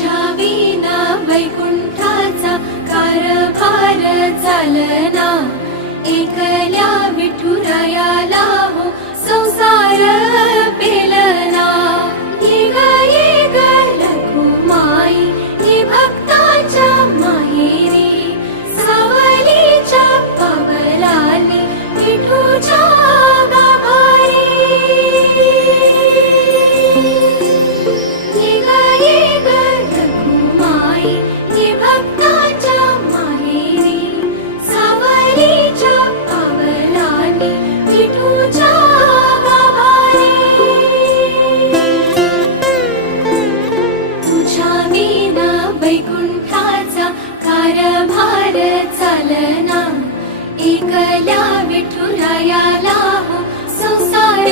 तुझ्या विना वैकुंठाचा कारभार चालना, एकल्या विठुरायाला हो संसार पेलना। ये ग रखुमाई ये भक्ताच्या माहेरी, सावलीच्या पावलांनी विठूच्या गाभारी। ये ग रखुमाई ये भक्ताच्या माहेरी, सावलीच्या पावलांनी विठूच्या गाभारी। तुझ्या विना वैकुंठाचा कारभार चालना, एकल्या विठुरायाला हो संसार